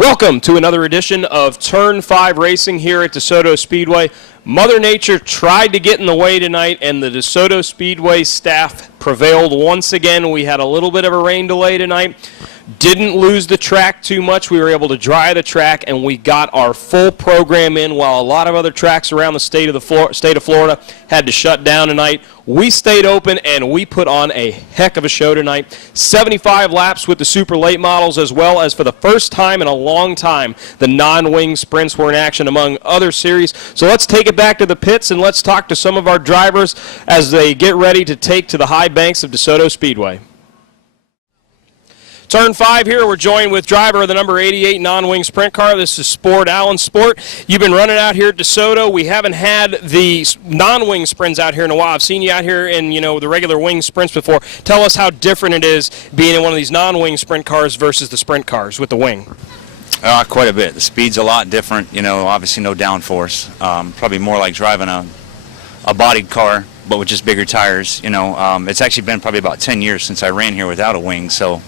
Welcome to another edition of Turn 5 Racing here at Desoto Speedway. Mother Nature tried to get in the way tonight, and the Desoto Speedway staff prevailed once again. We had a little bit of a rain delay tonight. Didn't lose the track too much. We were able to dry the track, and we got our full program in while a lot of other tracks around the state of Florida had to shut down tonight. We stayed open, and we put on a heck of a show tonight. 75 laps with the super late models, as well as for the first time in a long time, the non-wing sprints were in action among other series. So let's take it back to the pits, and let's talk to some of our drivers as they get ready to take to the high banks of Desoto Speedway. Turn 5 here, we're joined with driver of the number 88 non-wing sprint car. This is Sport Allen. Sport, you've been running out here at DeSoto. We haven't had the non-wing sprints out here in a while. I've seen you out here in, the regular wing sprints before. Tell us how different it is being in one of these non-wing sprint cars versus the sprint cars with the wing. Quite a bit. The speed's a lot different, obviously no downforce. Probably more like driving a bodied car, but with just bigger tires. It's actually been probably about 10 years since I ran here without a wing, so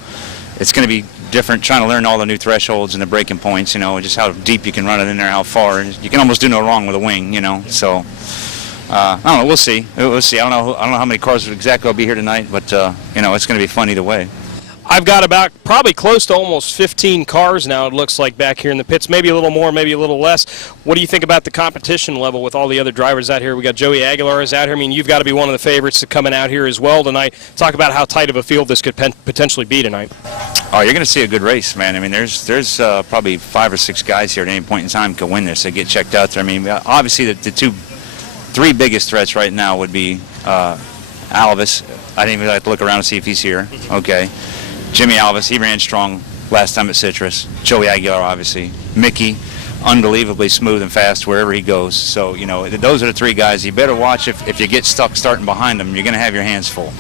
it's going to be different, trying to learn all the new thresholds and the braking points, just how deep you can run it in there, how far. You can almost do no wrong with a wing, so I don't know, we'll see. We'll see. I don't know how many cars exactly will be here tonight, but it's going to be fun either way. I've got about probably close to almost 15 cars now, it looks like, back here in the pits. Maybe a little more, maybe a little less. What do you think about the competition level with all the other drivers out here? We got Joey Aguilar is out here. I mean, you've got to be one of the favorites to coming out here as well tonight. Talk about how tight of a field this could potentially be tonight. Oh, you're going to see a good race, man. I mean, there's probably 5 or 6 guys here at any point in time can win this. They get checked out there. I mean, obviously the three biggest threats right now would be Alvis. I didn't even like to look around and see if he's here. Okay. Jimmy Alvis, he ran strong last time at Citrus. Joey Aguilar, obviously. Mickey, unbelievably smooth and fast wherever he goes. So, those are the 3 guys. You better watch if you get stuck starting behind them. You're going to have your hands full.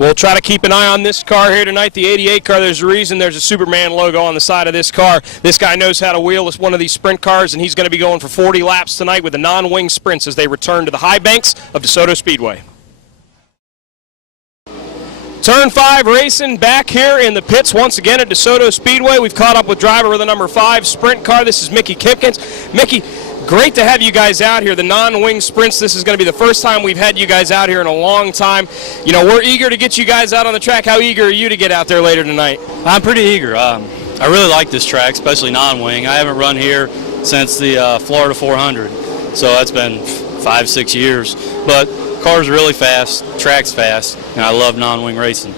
We'll try to keep an eye on this car here tonight, the 88 car. There's a reason there's a Superman logo on the side of this car. This guy knows how to wheel one of these sprint cars, and he's going to be going for 40 laps tonight with the non-wing sprints as they return to the high banks of DeSoto Speedway. Turn 5 racing back here in the pits once again at DeSoto Speedway. We've caught up with driver of the number 5 sprint car. This is Mickey Kimkins. Mickey, great to have you guys out here. The non-wing sprints, this is going to be the first time we've had you guys out here in a long time. We're eager to get you guys out on the track. How eager are you to get out there later tonight? I'm pretty eager. I really like this track, especially non-wing. I haven't run here since the Florida 400, so that's been 5-6 years. But car's really fast, track's fast, and I love non-wing racing.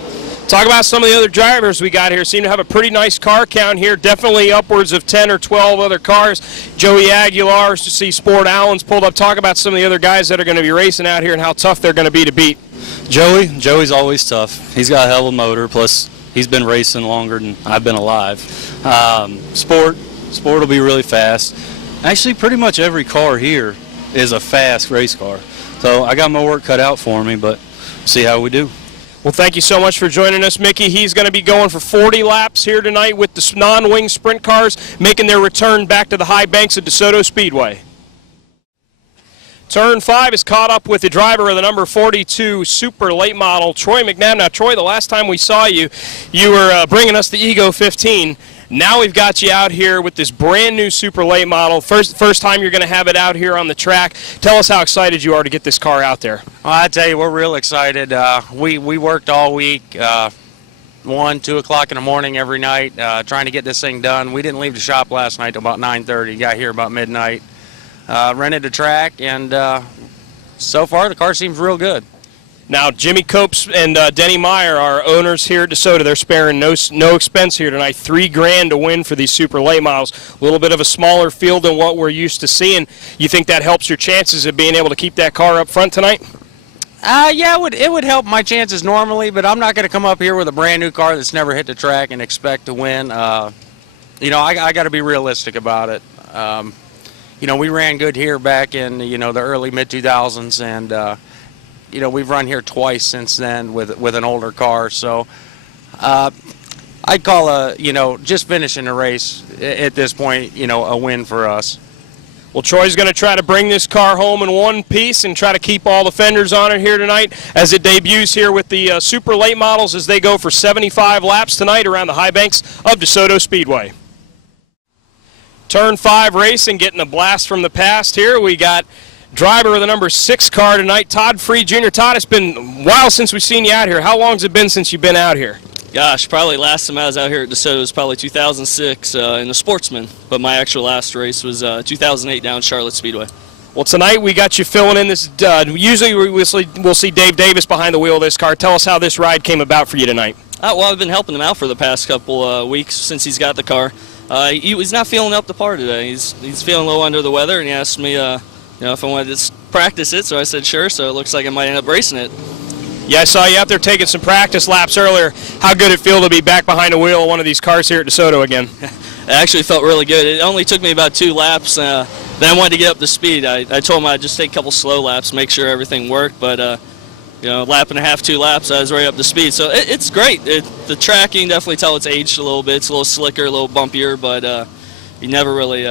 Talk about some of the other drivers we got here. Seem to have a pretty nice car count here. Definitely upwards of 10 or 12 other cars. Joey Aguilar, to see Sport Allen's pulled up. Talk about some of the other guys that are going to be racing out here and how tough they're going to be to beat. Joey's always tough. He's got a hell of a motor, plus he's been racing longer than I've been alive. Sport will be really fast. Actually, pretty much every car here is a fast race car. So I got my work cut out for me, but see how we do. Well, thank you so much for joining us, Mickey. He's going to be going for 40 laps here tonight with the non-wing sprint cars making their return back to the high banks of DeSoto Speedway. Turn 5 is caught up with the driver of the number 42 super late model, Troy Mcnab. Now, Troy, the last time we saw you, you were bringing us the Ego 15. Now we've got you out here with this brand new super late model. First time you're going to have it out here on the track. Tell us how excited you are to get this car out there. Well, I tell you, we're real excited. We worked all week, 1, 2 o'clock in the morning every night, trying to get this thing done. We didn't leave the shop last night till about 9:30. Got here about midnight. Rented the track, and so far the car seems real good. Now, Jimmy Copes and Denny Meyer are owners here at DeSoto. They're sparing no expense here tonight. $3,000 to win for these super late models. A little bit of a smaller field than what we're used to seeing. You think that helps your chances of being able to keep that car up front tonight? Yeah, it would help my chances normally, but I'm not going to come up here with a brand new car that's never hit the track and expect to win. I got to be realistic about it. We ran good here back in the early mid-2000s, and we've run here twice since then with an older car. So I'd call just finishing the race at this point, a win for us. Well, Troy's going to try to bring this car home in one piece and try to keep all the fenders on it here tonight as it debuts here with the super late models as they go for 75 laps tonight around the high banks of DeSoto Speedway. Turn 5 racing, getting a blast from the past here. We got driver of the number 6 car tonight, Todd Free Jr. Todd, it's been a while since we've seen you out here. How long has it been since you've been out here? Gosh, probably last time I was out here at Desoto was probably 2006 in the Sportsman, but my actual last race was 2008 down Charlotte Speedway. Well, tonight we got you filling in this. Usually we'll see Dave Davis behind the wheel of this car. Tell us how this ride came about for you tonight. Well, I've been helping him out for the past couple weeks since he's got the car. He's not feeling up to par today. He's feeling a little under the weather, and he asked me if I wanted to practice it, so I said sure, so it looks like I might end up racing it. Yeah, I saw you out there taking some practice laps earlier. How good it feel to be back behind the wheel of one of these cars here at DeSoto again? It actually felt really good. It only took me about 2 laps. Then I wanted to get up to speed. I told him I'd just take a couple slow laps, make sure everything worked, but lap and a half, 2 laps, I was right up to speed. So it's great. The track, you can definitely tell it's aged a little bit. It's a little slicker, a little bumpier, but you never really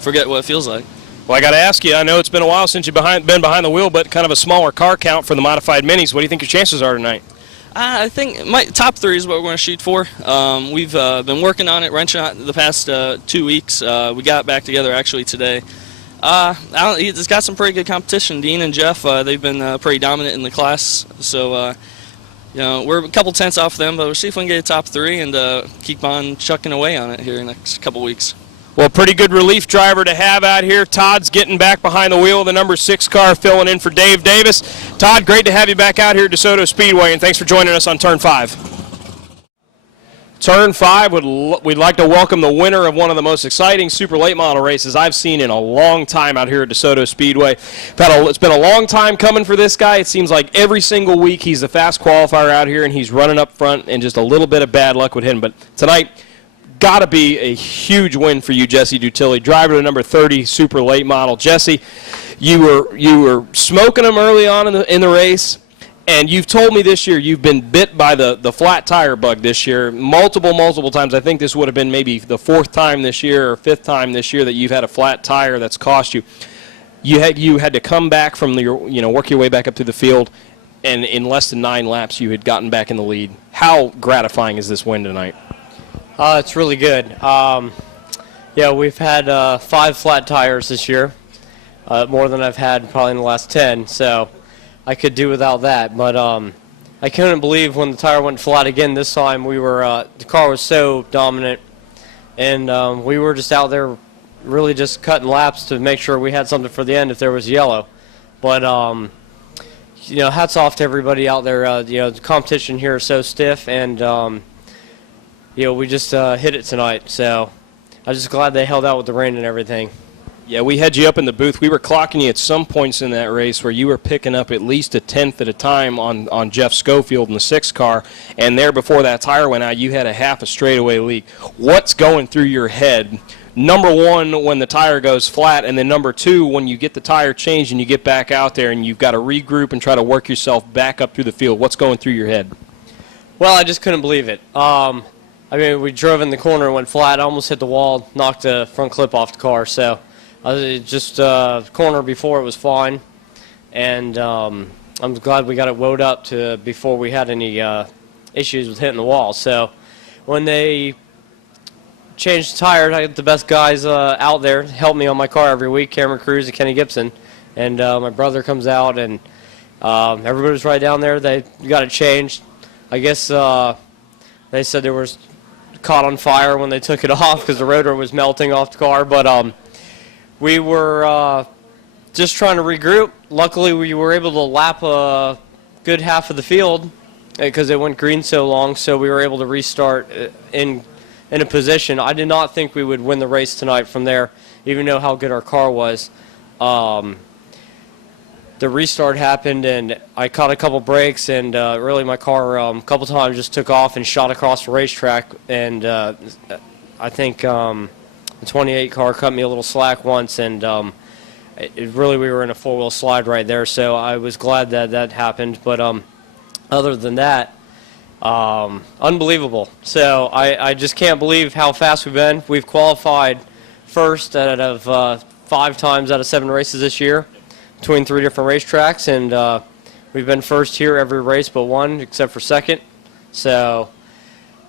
forget what it feels like. Well, I got to ask you, I know it's been a while since you've been behind the wheel, but kind of a smaller car count for the modified minis. What do you think your chances are tonight? I think my top 3 is what we're going to shoot for. We've been working on it, wrenching on it the past 2 weeks. We got back together actually today. It's got some pretty good competition. Dean and Jeff, they've been pretty dominant in the class. So, we're a couple tenths off them, but we'll see if we can get a top 3 and keep on chucking away on it here in the next couple weeks. Well, pretty good relief driver to have out here. Todd's getting back behind the wheel of the number 6 car, filling in for Dave Davis. Todd, great to have you back out here at DeSoto Speedway, and thanks for joining us on Turn 5. Turn 5, we'd like to welcome the winner of one of the most exciting super late model races I've seen in a long time out here at DeSoto Speedway. It's been a long time coming for this guy. It seems like every single week he's the fast qualifier out here, and he's running up front, and just a little bit of bad luck with him. But tonight, got to be a huge win for you, Jesse Dutilli, driver to number 30 super late model. Jesse, you were smoking him early on in the race, and you've told me this year you've been bit by the flat tire bug this year multiple times. I think this would have been maybe the 4th time this year or 5th time this year that you've had a flat tire that's cost you. You had to come back from work your way back up to the field, and in less than 9 laps you had gotten back in the lead. How gratifying is this win tonight? It's really good. We've had 5 flat tires this year, more than I've had probably in the last 10, so I could do without that. But I couldn't believe when the tire went flat again this time. The car was so dominant, and we were just out there really just cutting laps to make sure we had something for the end if there was yellow. But hats off to everybody out there. The competition here is so stiff, and we just hit it tonight, so I'm just glad they held out with the rain and everything. Yeah, we had you up in the booth. We were clocking you at some points in that race where you were picking up at least a tenth at a time on Jeff Schofield in the 6 car, and there before that tire went out, you had a half a straightaway leak. What's going through your head? Number 1, when the tire goes flat, and then number 2, when you get the tire changed and you get back out there and you've got to regroup and try to work yourself back up through the field. What's going through your head? Well, I just couldn't believe it. We drove in the corner and went flat. I almost hit the wall, knocked the front clip off the car. So corner before it was fine. And I'm glad we got it woed up to before we had any issues with hitting the wall. So when they changed the tires, I got the best guys out there to help me on my car every week, Cameron Cruz and Kenny Gibson. And my brother comes out, and everybody was right down there. They got it changed. I guess they said there was caught on fire when they took it off because the rotor was melting off the car. But we were just trying to regroup. Luckily, we were able to lap a good half of the field because it went green so long, so we were able to restart in a position. I did not think we would win the race tonight from there, even though how good our car was. The restart happened, and I caught a couple brakes, and really my car a couple times just took off and shot across the racetrack, and I think the 28 car cut me a little slack once, and we were in a 4-wheel slide right there, so I was glad that happened. But other than that, unbelievable. So I just can't believe how fast we've been. We've qualified first out of 5 times out of 7 races this year, between 3 different racetracks, and we've been first here every race but 1 except for second. So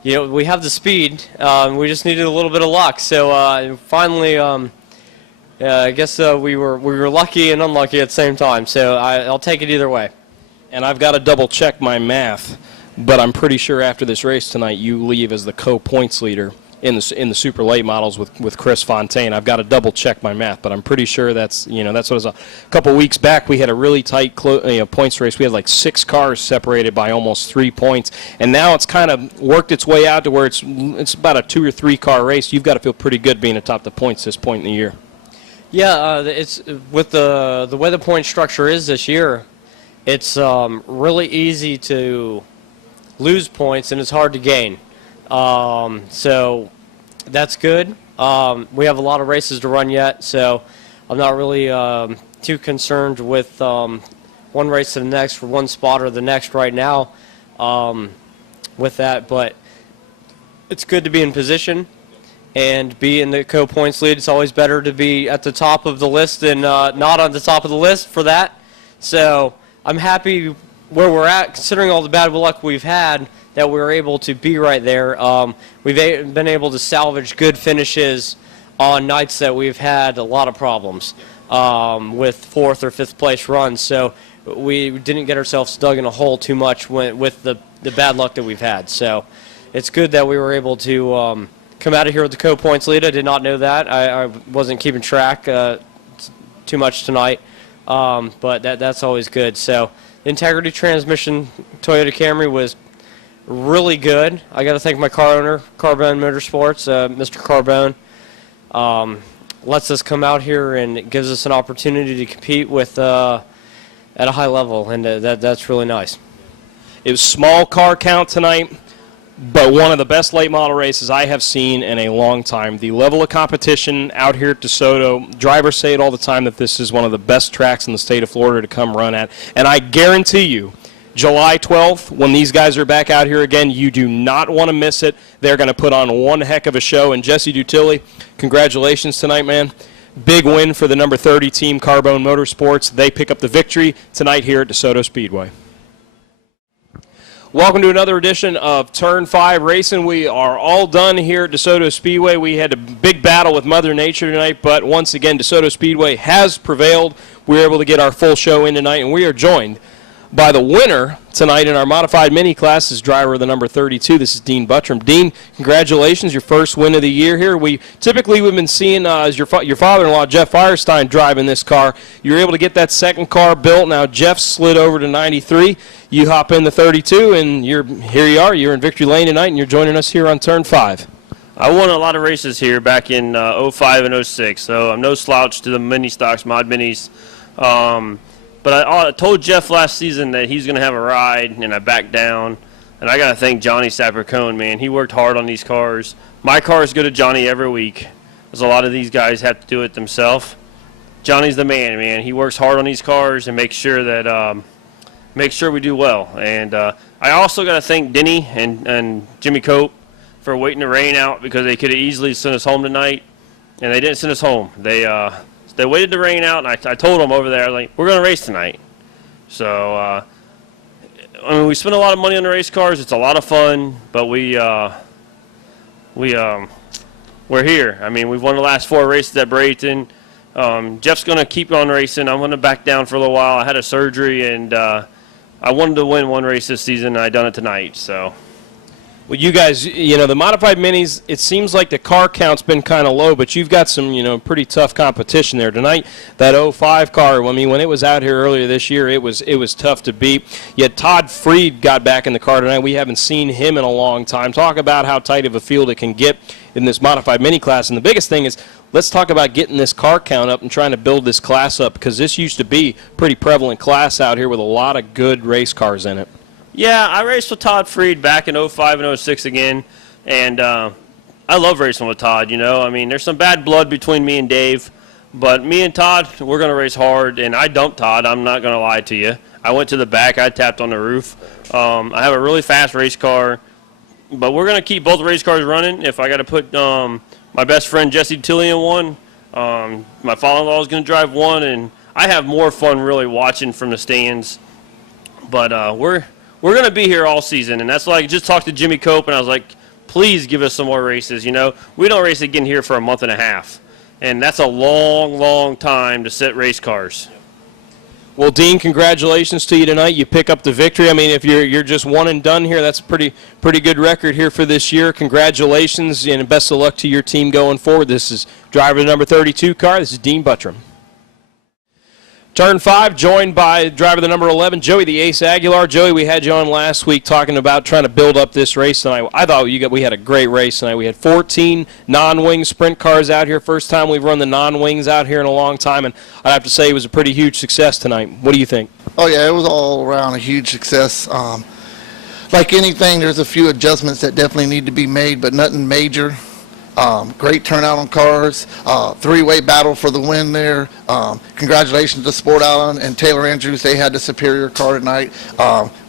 we have the speed. We just needed a little bit of luck. So finally, I guess we were lucky and unlucky at the same time. So I'll take it either way. And I've got to double check my math, but I'm pretty sure after this race tonight you leave as the co-points leader in the super late models with Chris Fontaine. I've got to double check my math, but I'm pretty sure that's what it was. A couple weeks back we had a really tight points race. We had like 6 cars separated by almost 3 points, and now it's kind of worked its way out to where it's about a 2 or 3 car race. You've got to feel pretty good being atop the points this point in the year. Yeah, it's with the way the point structure is this year. It's really easy to lose points and it's hard to gain. So that's good. We have a lot of races to run yet, so I'm not really too concerned with one race to the next for one spot or the next right now with that. But it's good to be in position and be in the co-points lead. It's always better to be at the top of the list than not on the top of the list for that. So I'm happy where we're at, considering all the bad luck we've had, that we were able to be right there. We've been able to salvage good finishes on nights that we've had a lot of problems with 4th or 5th place runs. So we didn't get ourselves dug in a hole too much with the bad luck that we've had. So it's good that we were able to come out of here with the co-points lead. I did not know that. I wasn't keeping track too much tonight. But that's always good. So Integrity Transmission Toyota Camry was really good. I got to thank my car owner, Carbone Motorsports, Mr. Carbone. Lets us come out here and gives us an opportunity to compete with at a high level, and that's really nice. It was small car count tonight, but one of the best late model races I have seen in a long time. The level of competition out here at DeSoto, drivers say it all the time that this is one of the best tracks in the state of Florida to come run at. And I guarantee you, July 12th, when these guys are back out here again, you do not want to miss it. They're going to put on one heck of a show. And Jesse Dutilli, congratulations tonight, man. Big win for the number 30 team, Carbone Motorsports. They pick up the victory tonight here at DeSoto Speedway. Welcome to another edition of Turn 5 Racing. We are all done here at DeSoto Speedway. We had a big battle with Mother Nature tonight, but once again, DeSoto Speedway has prevailed. We were able to get our full show in tonight, and we are joined by the winner tonight in our modified mini class is driver the number 32. This is Dean Buttram. Dean, congratulations, your first win of the year here. We've been seeing as your father-in-law Jeff Firestein driving this car. You were able to get that second car built. Now Jeff slid over to 93. You hop in the 32, and here you are. You're in victory lane tonight, and you're joining us here on Turn 5. I won a lot of races here back in 05 and 06, so I'm no slouch to the mini stocks, mod minis. But I told Jeff last season that he's going to have a ride, and I backed down. And I got to thank Johnny Sapercone, man. He worked hard on these cars. My cars go to Johnny every week, because a lot of these guys have to do it themselves. Johnny's the man. He works hard on these cars and makes sure that we do well. And I also got to thank Denny and Jimmy Cope for waiting the rain out, because they could have easily sent us home tonight, and they didn't send us home. They waited the rain out, and I told them over there, like, we're going to race tonight. So, we spend a lot of money on the race cars. It's a lot of fun, but we're here. We've won the last 4 races at Bradenton. Jeff's going to keep on racing. I'm going to back down for a little while. I had a surgery, and I wanted to win one race this season, and I done it tonight. So. Well, you guys, the modified minis, it seems like the car count's been kind of low, but you've got some, pretty tough competition there tonight. That 05 car, when it was out here earlier this year, it was tough to beat. Yet Todd Freed got back in the car tonight. We haven't seen him in a long time. Talk about how tight of a field it can get in this modified mini class. And the biggest thing is, let's talk about getting this car count up and trying to build this class up, because this used to be a pretty prevalent class out here with a lot of good race cars in it. Yeah, I raced with Todd Freed back in 05 and 06 again, and I love racing with Todd, there's some bad blood between me and Dave, but me and Todd, we're going to race hard, and I dumped Todd. I'm not going to lie to you. I went to the back. I tapped on the roof. I have a really fast race car, but we're going to keep both race cars running. If I got to put my best friend Jesse Tilly in one, my father-in-law is going to drive one, and I have more fun really watching from the stands, but we're going to be here all season, and that's like, I just talked to Jimmy Cope, and I was like, please give us some more races. You know, we don't race again here for a month and a half, and that's a long, long time to sit race cars. Well, Dean, congratulations to you tonight. You pick up the victory. I mean, if you're just one and done here, that's a pretty good record here for this year. Congratulations, and best of luck to your team going forward. This is driver number 32 car. This is Dean Buttram. Turn 5, joined by driver the number 11, Joey the Ace Aguilar. Joey, we had you on last week talking about trying to build up this race tonight. I thought we had a great race tonight. We had 14 non-wing sprint cars out here. First time we've run the non-wings out here in a long time, and I'd have to say it was a pretty huge success tonight. What do you think? Oh, yeah, it was all around a huge success. Like anything, there's a few adjustments that definitely need to be made, but nothing major. Great turnout on cars, three-way battle for the win there. Congratulations to Sport Island and Taylor Andrews. They had the superior car tonight.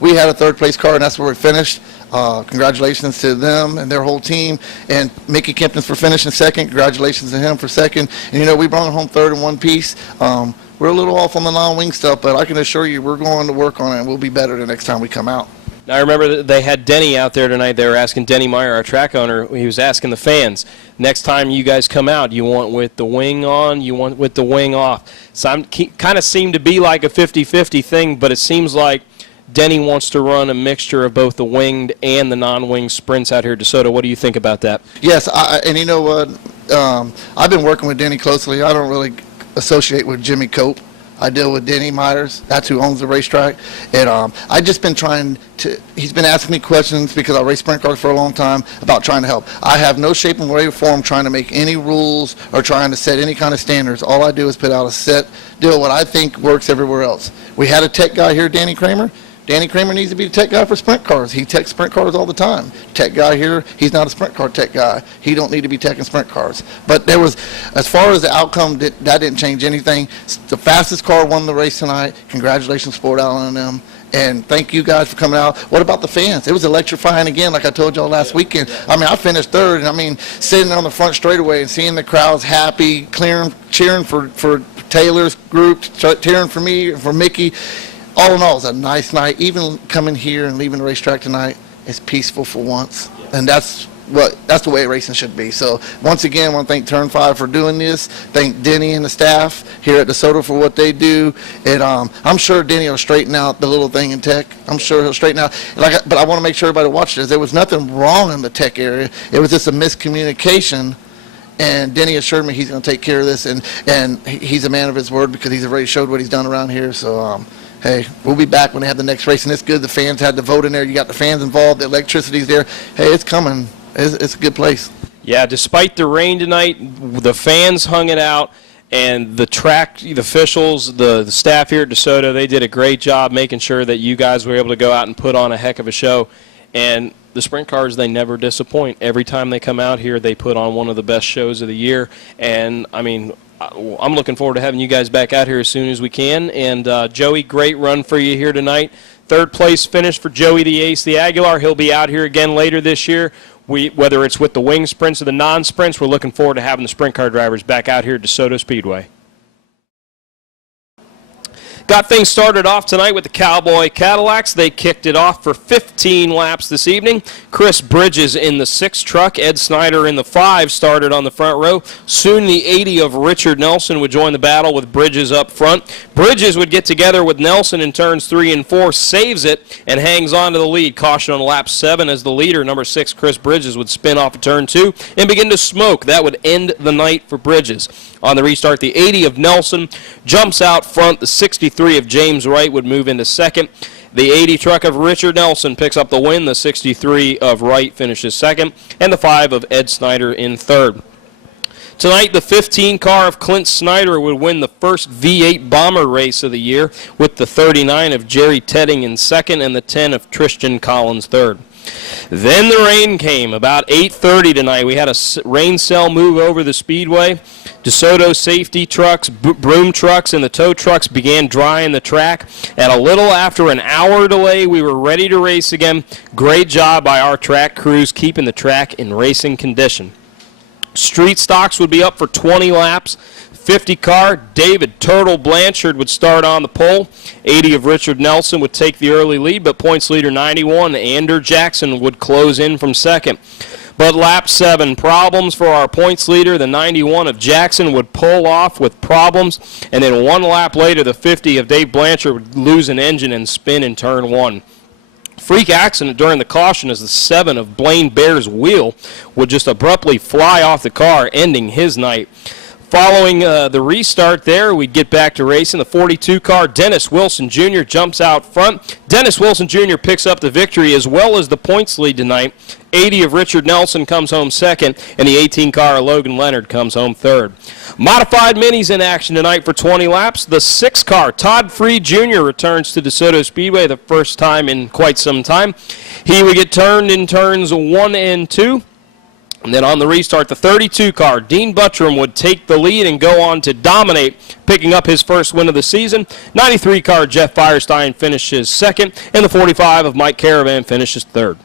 We had a third-place car, and that's where we finished. Congratulations to them and their whole team. And Mickey Kimkins for finishing second. Congratulations to him for second. And, you know, we brought home third in one piece. We're a little off on the non-wing stuff, but I can assure you we're going to work on it, and we'll be better the next time we come out. Now, I remember that they had Denny out there tonight. They were asking Denny Meyer, our track owner, he was asking the fans, next time you guys come out, you want with the wing on, you want with the wing off. So kind of seemed to be like a 50-50 thing, but it seems like Denny wants to run a mixture of both the winged and the non-winged sprints out here at DeSoto. What do you think about that? Yes, and you know what? I've been working with Denny closely. I don't really associate with Jimmy Cope. I deal with Denny Myers. That's who owns the racetrack. And I've just been he's been asking me questions because I raced sprint cars for a long time about trying to help. I have no shape and way or form trying to make any rules or trying to set any kind of standards. All I do is put out a set deal what I think works everywhere else. We had a tech guy here, Danny Kramer. Danny Kramer needs to be the tech guy for sprint cars. He techs sprint cars all the time. Tech guy here, he's not a sprint car tech guy. He don't need to be teching sprint cars. But there was, as far as the outcome, that didn't change anything. The fastest car won the race tonight. Congratulations, Sport Island and them. And thank you guys for coming out. What about the fans? It was electrifying again, like I told y'all last weekend. I mean, I finished third, and I mean, sitting on the front straightaway and seeing the crowds happy, cheering for Taylor's group, cheering for me, for Mickey. All in all, it was a nice night. Even coming here and leaving the racetrack tonight, it's peaceful for once. And that's the way racing should be. So once again, I want to thank Turn 5 for doing this. Thank Denny and the staff here at DeSoto for what they do. And I'm sure Denny will straighten out the little thing in tech. I'm sure he'll straighten out. But I want to make sure everybody watches this. There was nothing wrong in the tech area. It was just a miscommunication. And Denny assured me he's going to take care of this. And he's a man of his word because he's already showed what he's done around here. So, hey, we'll be back when they have the next race, and it's good. The fans had the vote in there. You got the fans involved. The electricity's there. Hey, it's coming. It's a good place. Yeah, despite the rain tonight, the fans hung it out, and the track, the officials, the staff here at DeSoto, they did a great job making sure that you guys were able to go out and put on a heck of a show. And the sprint cars, they never disappoint. Every time they come out here, they put on one of the best shows of the year. And, I mean, I'm looking forward to having you guys back out here as soon as we can. And, Joey, great run for you here tonight. Third place finish for Joey the Ace, the Aguilar. He'll be out here again later this year. Whether it's with the wing sprints or the non-sprints, we're looking forward to having the sprint car drivers back out here at DeSoto Speedway. Got things started off tonight with the Cowboy Cadillacs. They kicked it off for 15 laps this evening. Chris Bridges in the 6 truck. Ed Snyder in the 5 started on the front row. Soon the 80 of Richard Nelson would join the battle with Bridges up front. Bridges would get together with Nelson in turns 3 and 4, saves it, and hangs on to the lead. Caution on lap 7 as the leader, number 6, Chris Bridges, would spin off of turn 2 and begin to smoke. That would end the night for Bridges. On the restart, the 80 of Nelson jumps out front. The 63 of James Wright would move into second. The 80 truck of Richard Nelson picks up the win. The 63 of Wright finishes second. And the 5 of Ed Snyder in third. Tonight, the 15 car of Clint Snyder would win the first V8 Bomber race of the year with the 39 of Jerry Tedding in second and the 10 of Tristan Collins third. Then the rain came about 8:30 tonight. We had a rain cell move over the speedway. DeSoto safety trucks, broom trucks, and the tow trucks began drying the track. And a little after an hour delay, we were ready to race again. Great job by our track crews keeping the track in racing condition. Street stocks would be up for 20 laps. 50 car, David Turtle Blanchard would start on the pole. 80 of Richard Nelson would take the early lead, but points leader 91, Ander Jackson, would close in from second. But lap 7, problems for our points leader. The 91 of Jackson would pull off with problems, and then 1 lap later, the 50 of Dave Blanchard would lose an engine and spin in turn 1. Freak accident during the caution as the 7 of Blaine Bear's wheel would just abruptly fly off the car, ending his night. Following the restart there, we'd get back to racing. The 42 car, Dennis Wilson Jr. jumps out front. Dennis Wilson Jr. picks up the victory as well as the points lead tonight. 80 of Richard Nelson comes home second, and the 18 car, Logan Leonard, comes home third. Modified minis in action tonight for 20 laps. The 6 car, Todd Freed Jr. returns to DeSoto Speedway the first time in quite some time. He would get turned in turns 1 and 2. And then on the restart, the 32 car, Dean Buttram would take the lead and go on to dominate, picking up his first win of the season. 93 car, Jeff Firestein finishes second, and the 45 of Mike Caravan finishes third.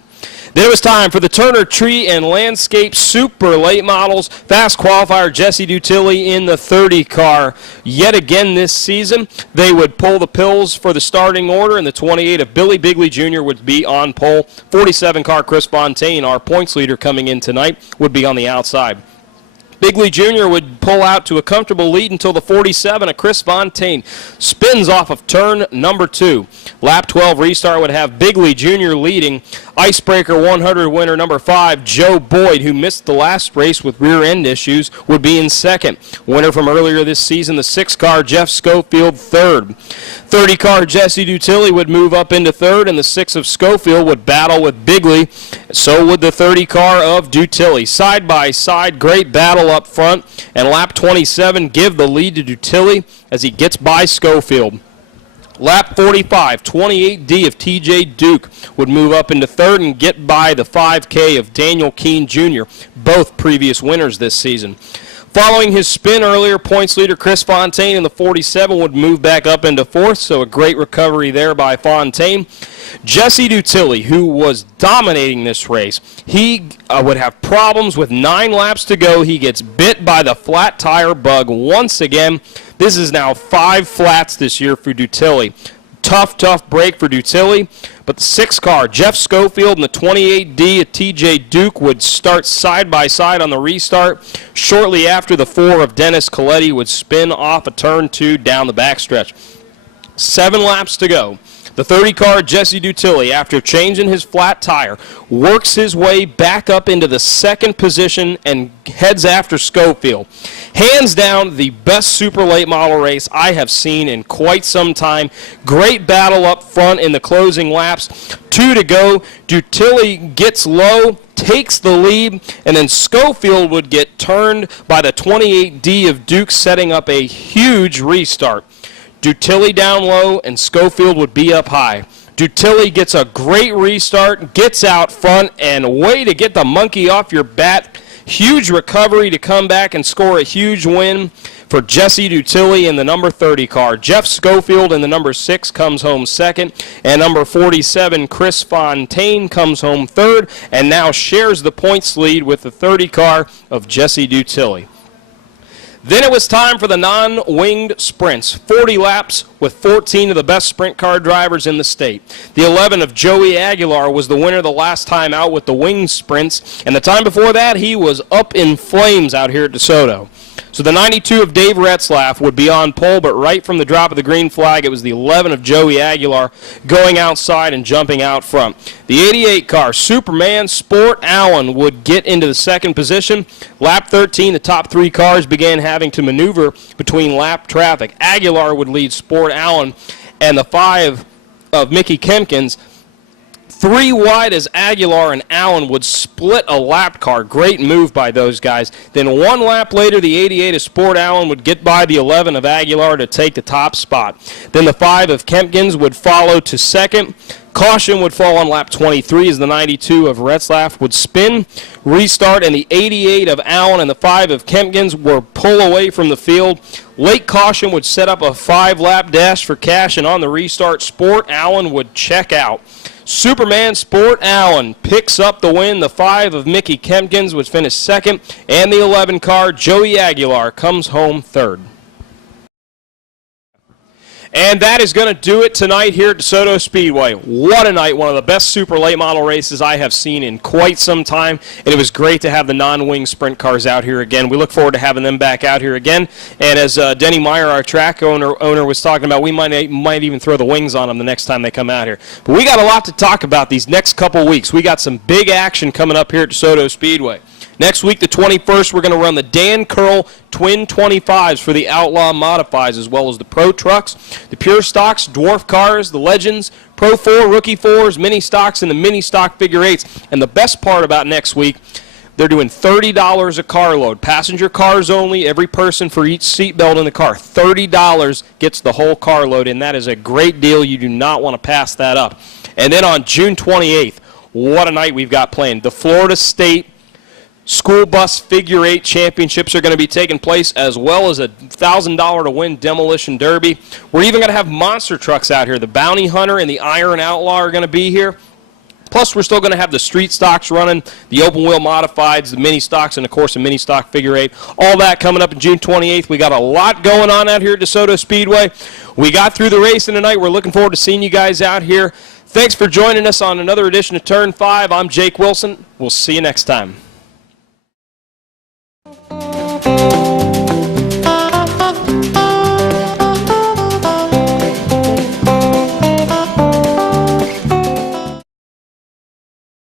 Then it was time for the Turner Tree and Landscape Super Late Models. Fast qualifier Jesse Dutilli in the 30 car. Yet again this season, they would pull the pills for the starting order, and the 28 of Billy Bigley Jr. would be on pole. 47 car Chris Fontaine, our points leader coming in tonight, would be on the outside. Bigley Jr. would pull out to a comfortable lead until the 47 of Chris Fontaine spins off of turn number 2. Lap 12 restart would have Bigley Jr. leading. Icebreaker 100 winner number 5, Joe Boyd, who missed the last race with rear end issues, would be in second. Winner from earlier this season, the 6 car, Jeff Schofield, third. 30 car, Jesse Dutilli would move up into third, and the 6 of Schofield would battle with Bigley. So would the 30 car of Dutilli. Side by side, great battle up front, and lap 27 give the lead to Dutilli as he gets by Schofield. Lap 45, 28D of TJ Duke would move up into third and get by the 5K of Daniel Keene Jr., both previous winners this season. Following his spin earlier, points leader Chris Fontaine in the 47 would move back up into fourth, so a great recovery there by Fontaine. Jesse Dutilli, who was dominating this race, he would have problems with 9 laps to go. He gets bit by the flat tire bug once again. This is now 5 flats this year for Dutilli. Tough break for Dutilli. But the 6 car, Jeff Schofield, and the 28D of TJ Duke would start side by side on the restart. Shortly after, the 4 of Dennis Coletti would spin off a turn 2 down the backstretch. 7 laps to go. The 30 car, Jesse Dutilli, after changing his flat tire, works his way back up into the second position and heads after Schofield. Hands down, the best super late model race I have seen in quite some time. Great battle up front in the closing laps. 2 to go. Dutilli gets low, takes the lead, and then Schofield would get turned by the 28D of Duke, setting up a huge restart. Dutilli down low, and Schofield would be up high. Dutilli gets a great restart, gets out front, and way to get the monkey off your bat. Huge recovery to come back and score a huge win for Jesse Dutilli in the number 30 car. Jeff Schofield in the number 6 comes home second, and number 47, Chris Fontaine, comes home third, and now shares the points lead with the 30 car of Jesse Dutilli. Then it was time for the non-winged sprints. 40 laps with 14 of the best sprint car drivers in the state. The 11 of Joey Aguilar was the winner the last time out with the winged sprints, and the time before that he was up in flames out here at DeSoto. So the 92 of Dave Retzlaff would be on pole, but right from the drop of the green flag, it was the 11 of Joey Aguilar going outside and jumping out front. The 88 car, Superman Sport Allen, would get into the second position. Lap 13, the top 3 cars began having to maneuver between lap traffic. Aguilar would lead Sport Allen, and the 5 of Mickey Kimkins, 3 wide as Aguilar and Allen would split a lap car. Great move by those guys. Then 1 lap later, the 88 of Sport Allen would get by the 11 of Aguilar to take the top spot. Then the 5 of Kempkins would follow to second. Caution would fall on lap 23 as the 92 of Retzlaff would spin, restart, and the 88 of Allen and the 5 of Kempkins were pull away from the field. Late caution would set up a 5-lap dash for cash, and on the restart, Sport Allen would check out. Superman Sport Allen picks up the win. The 5 of Mickey Kempkins would finish second, and the 11 car, Joey Aguilar, comes home third. And that is going to do it tonight here at DeSoto Speedway. What a night. One of the best super late model races I have seen in quite some time. And it was great to have the non-wing sprint cars out here again. We look forward to having them back out here again. And as Denny Meyer, our track owner was talking about, we might even throw the wings on them the next time they come out here. But we got a lot to talk about these next couple weeks. We got some big action coming up here at DeSoto Speedway. Next week, the 21st, we're going to run the Dan Curl Twin 25s for the Outlaw Modifies, as well as the Pro Trucks, the Pure Stocks, Dwarf Cars, the Legends, Pro 4, Rookie 4s, Mini Stocks, and the Mini Stock Figure 8s. And the best part about next week, they're doing $30 a carload. Passenger cars only, every person for each seatbelt in the car. $30 gets the whole carload, and that is a great deal. You do not want to pass that up. And then on June 28th, what a night we've got planned. The Florida State School Bus Figure 8 Championships are going to be taking place, as well as a $1,000 to win Demolition Derby. We're even going to have monster trucks out here. The Bounty Hunter and the Iron Outlaw are going to be here. Plus, we're still going to have the street stocks running, the open wheel modifieds, the mini stocks, and, of course, the mini stock figure 8. All that coming up on June 28th. We got a lot going on out here at DeSoto Speedway. We got through the racing tonight. We're looking forward to seeing you guys out here. Thanks for joining us on another edition of Turn 5. I'm Jake Wilson. We'll see you next time.